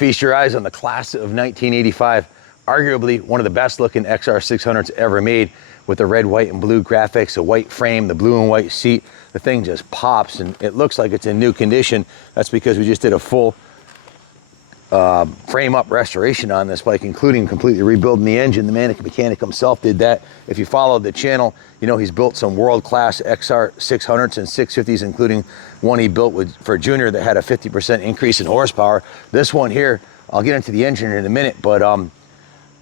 feast your eyes on the class of 1985, arguably one of the best looking XR600s ever made, with the red, white, and blue graphics, a white frame, the blue and white seat. The thing just pops and it looks like it's in new condition. That's because we just did a full frame up restoration on this bike, including completely rebuilding the engine. The mechanic himself did that. If you followed the channel, you know he's built some world-class XR600s and 650s, including one he built for Junior that had a 50% increase in horsepower. This one here, I'll get into the engine in a minute, but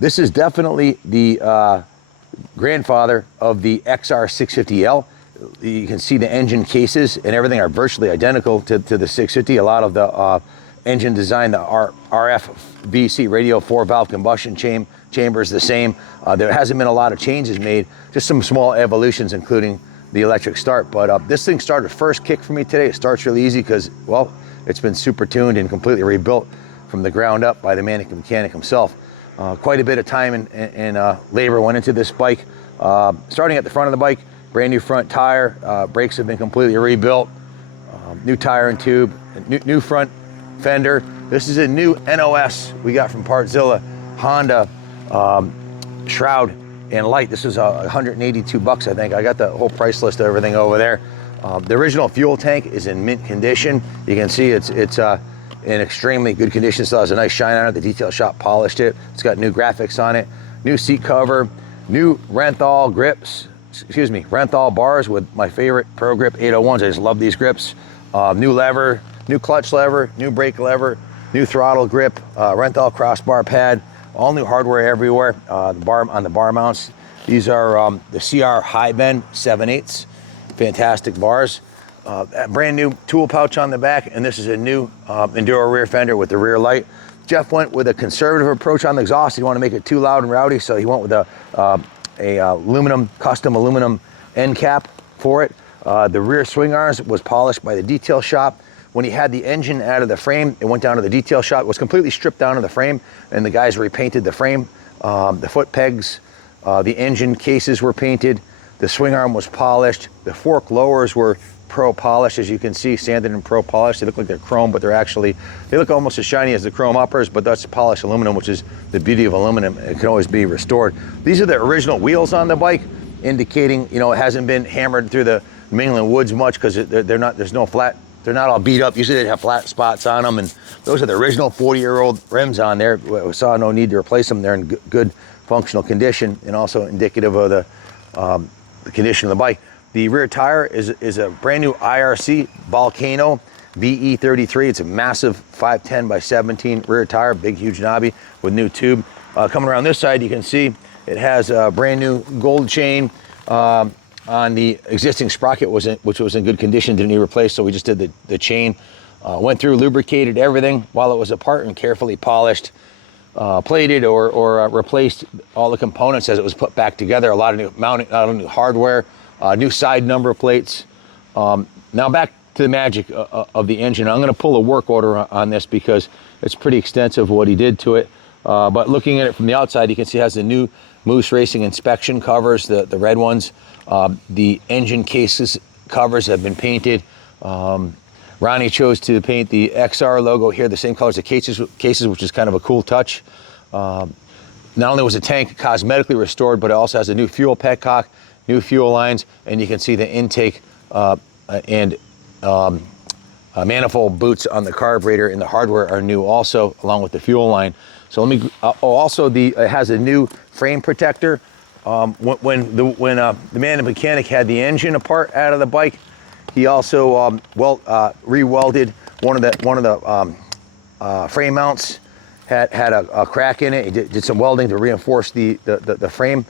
this is definitely the grandfather of the XR650L. You can see the engine cases and everything are virtually identical to the 650. A lot of the engine design, the RFVC radial 4-valve combustion chamber is the same. There hasn't been a lot of changes made, just some small evolutions, including the electric start. But this thing started first kick for me today. It starts really easy because, well, it's been super tuned and completely rebuilt from the ground up by the mechanic himself. Quite a bit of time and labor went into this bike. Starting at the front of the bike, brand new front tire, brakes have been completely rebuilt, new tire and tube, new front fender. This is a new NOS we got from Partzilla, Honda shroud and light. This is $182, I think. I got the whole price list of everything over there. The original fuel tank is in mint condition. You can see it's in extremely good condition. Still has a nice shine on it. The detail shop polished it. It's got new graphics on it, new seat cover, new Renthal grips, Renthal bars with my favorite Pro Grip 801s. I just love these grips. New lever, new clutch lever, new brake lever, new throttle grip, Renthal crossbar pad, all new hardware everywhere. On the bar mounts, these are the CR High Bend 7/8, fantastic bars. Brand new tool pouch on the back, and this is a new Enduro rear fender with the rear light. Jeff went with a conservative approach on the exhaust. He didn't want to make it too loud and rowdy, so he went with a custom aluminum end cap for it. The rear swing arms was polished by the detail shop. When he had the engine out of the frame, it went down to the detail shop. It was completely stripped down to the frame, and the guys repainted the frame. The foot pegs, the engine cases were painted. The swing arm was polished. The fork lowers were pro polish, as you can see, sanded and pro polish. They look like they're chrome, but they look almost as shiny as the chrome uppers, but that's polished aluminum, which is the beauty of aluminum. It can always be restored. These are the original wheels on the bike, indicating, you know, it hasn't been hammered through the New England woods much, because they're not all beat up. Usually they have flat spots on them, and those are the original 40-year-old rims on there. We saw no need to replace them. They're in good functional condition, and also indicative of the condition of the bike. The rear tire is a brand new IRC Volcano VE33. It's a massive 510 by 17 rear tire, big, huge knobby with new tube. Coming around this side, you can see it has a brand new gold chain on the existing sprocket, which was in good condition, didn't need replaced, so we just did the chain. Went through, lubricated everything while it was apart, and carefully polished, plated or replaced all the components as it was put back together. A lot of new mounting, new hardware, new side number plates. Now back to the magic of the engine. I'm going to pull a work order on this because it's pretty extensive what he did to it. But looking at it from the outside, you can see it has the new Moose Racing inspection covers, the red ones. The engine cases covers have been painted. Ronnie chose to paint the XR logo here, the same colors as the cases, which is kind of a cool touch. Not only was the tank cosmetically restored, but it also has a new fuel petcock, new fuel lines, and you can see the intake and manifold boots on the carburetor, and the hardware are new also, along with the fuel line. So let me, also it has a new frame protector. When the mechanic had the engine apart out of the bike, he also re-welded one of the frame mounts. Had a crack in it. He did some welding to reinforce the frame.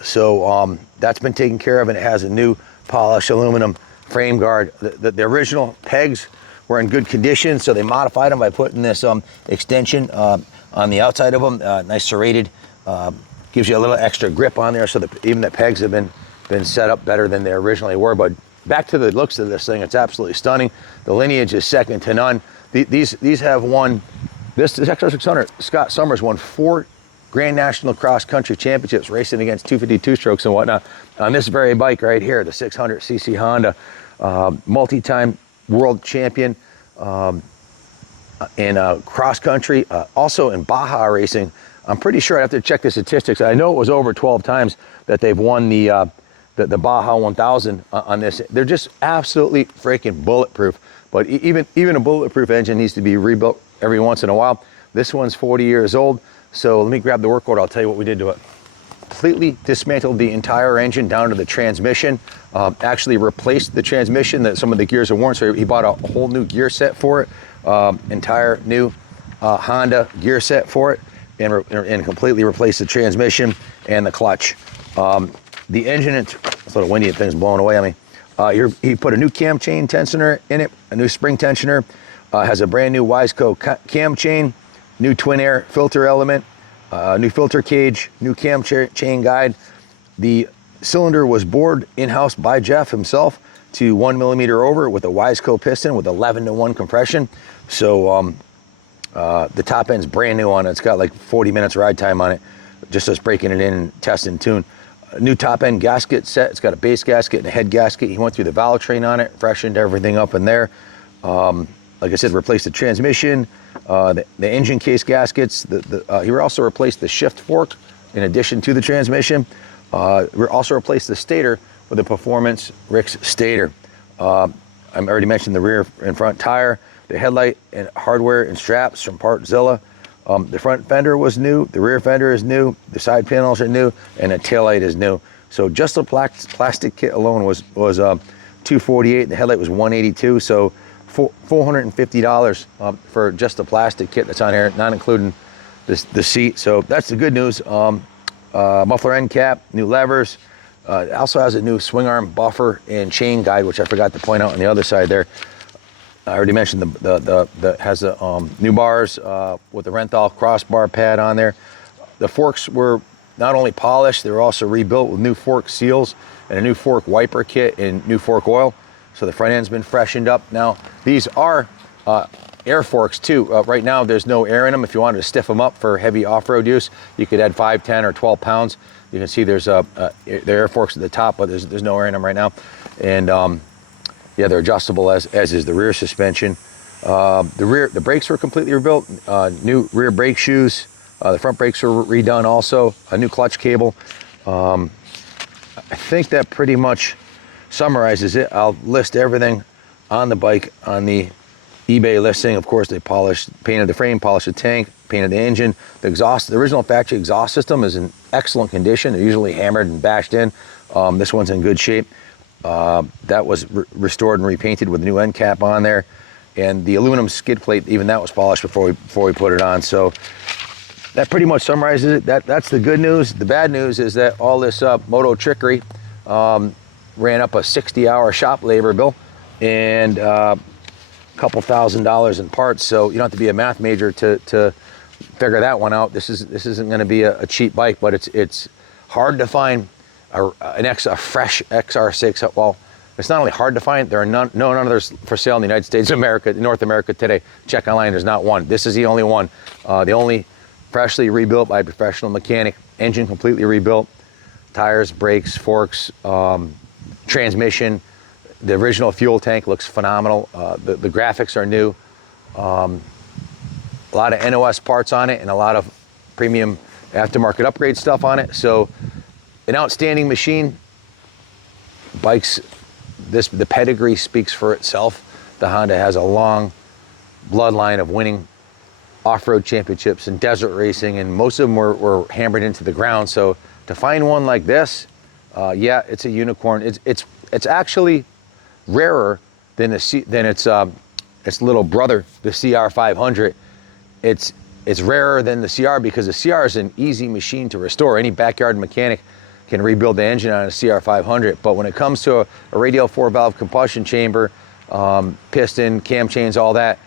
So that's been taken care of, and it has a new polished aluminum frame guard. The original pegs were in good condition, so they modified them by putting this extension on the outside of them, nice serrated. Gives you a little extra grip on there, so that even the pegs have been set up better than they originally were. But back to the looks of this thing, it's absolutely stunning. The lineage is second to none. These have won, this XR600, Scott Summers won 4 Grand National Cross Country Championships racing against 252 strokes and whatnot on this very bike right here, the 600cc Honda. Multi-time world champion. in cross country, also in Baja racing. I'm pretty sure, I have to check the statistics. I know it was over 12 times that they've won the Baja 1000 on this. They're just absolutely freaking bulletproof. But even a bulletproof engine needs to be rebuilt every once in a while. This one's 40 years old. So let me grab the work order. I'll tell you what we did to it. Completely dismantled the entire engine down to the transmission. Actually replaced the transmission, that some of the gears are worn. So he bought a whole new gear set for it. Entire new Honda gear set for it, and completely replaced the transmission and the clutch. The engine, it's a little windy and things blowing away on me. He put a new cam chain tensioner in it, a new spring tensioner, has a brand new Wiseco cam chain, new twin air filter element, new filter cage, new cam chain guide. The cylinder was bored in-house by Jeff himself to 1 millimeter over with a Wiseco piston with 11-to-1 compression. So the top end's brand new on it. It's got like 40 minutes ride time on it, just us breaking it in and testing tune. A new top end gasket set. It's got a base gasket and a head gasket. He went through the valve train on it, freshened everything up in there. Like I said, replaced the transmission, the engine case gaskets. He also replaced the shift fork in addition to the transmission. We also replaced the stator with a Performance Rix stator. I already mentioned the rear and front tire, the headlight and hardware and straps from Partzilla. The front fender was new, the rear fender is new, the side panels are new, and the taillight is new. So just the plastic kit alone was $248. The headlight was $182. So $450 for just the plastic kit that's on here, not including the seat. So that's the good news. Muffler end cap, new levers. It also has a new swing arm buffer and chain guide, which I forgot to point out on the other side there. I already mentioned the has the new bars with the Renthal crossbar pad on there. The forks were not only polished, they were also rebuilt with new fork seals and a new fork wiper kit and new fork oil. So the front end's been freshened up. Now, these are air forks too. Right now, there's no air in them. If you wanted to stiff them up for heavy off-road use, you could add 5, 10, or 12 pounds. You can see there's the air forks at the top, but there's no air in them right now. And yeah, they're adjustable as is the rear suspension. The brakes were completely rebuilt. New rear brake shoes. The front brakes were redone also. A new clutch cable. I think that pretty much summarizes it. I'll list everything on the bike on the eBay listing. Of course, they painted the frame, polished the tank, painted the engine. The exhaust, the original factory exhaust system is in excellent condition. They're usually hammered and bashed in. This one's in good shape. That was restored and repainted with a new end cap on there. And the aluminum skid plate, even that was polished before we put it on. So that pretty much summarizes it. That's the good news. The bad news is that all this moto trickery ran up a 60-hour shop labor bill and a couple $1,000s in parts. So you don't have to be a math major to figure that one out. This isn't going to be a cheap bike, but it's hard to find a fresh XR6. Well, it's not only hard to find, there are none others for sale in the United States of America, North America today. Check online, there's not one. This is the only one. The only freshly rebuilt by a professional mechanic. Engine completely rebuilt. Tires, brakes, forks, transmission. The original fuel tank looks phenomenal. The graphics are new. A lot of NOS parts on it and a lot of premium aftermarket upgrade stuff on it. So an outstanding machine. Bikes, the pedigree speaks for itself. The Honda has a long bloodline of winning off-road championships and desert racing, and most of them were hammered into the ground. So to find one like this, yeah, it's a unicorn. It's actually rarer than its little brother, the CR500. It's rarer than the CR because the CR is an easy machine to restore. Any backyard mechanic can rebuild the engine on a CR500. But when it comes to a radial 4-valve combustion chamber, piston, cam chains, all that,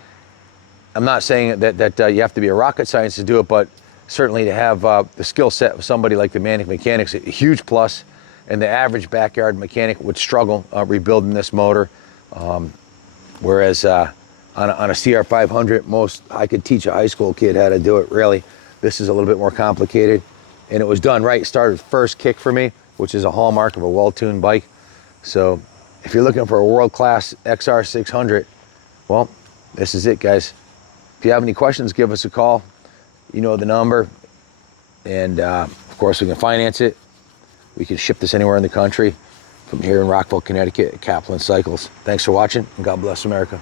I'm not saying that you have to be a rocket scientist to do it, but certainly to have the skill set of somebody like the Manic Mechanics, a huge plus. And the average backyard mechanic would struggle rebuilding this motor. Whereas on a CR500, I could teach a high school kid how to do it, really. This is a little bit more complicated. And it was done right. It started first kick for me, which is a hallmark of a well-tuned bike. So if you're looking for a world-class XR600, well, this is it, guys. If you have any questions, give us a call. You know the number. And of course, we can finance it. We can ship this anywhere in the country from here in Rockville, Connecticut at Kaplan Cycles. Thanks for watching, and God bless America.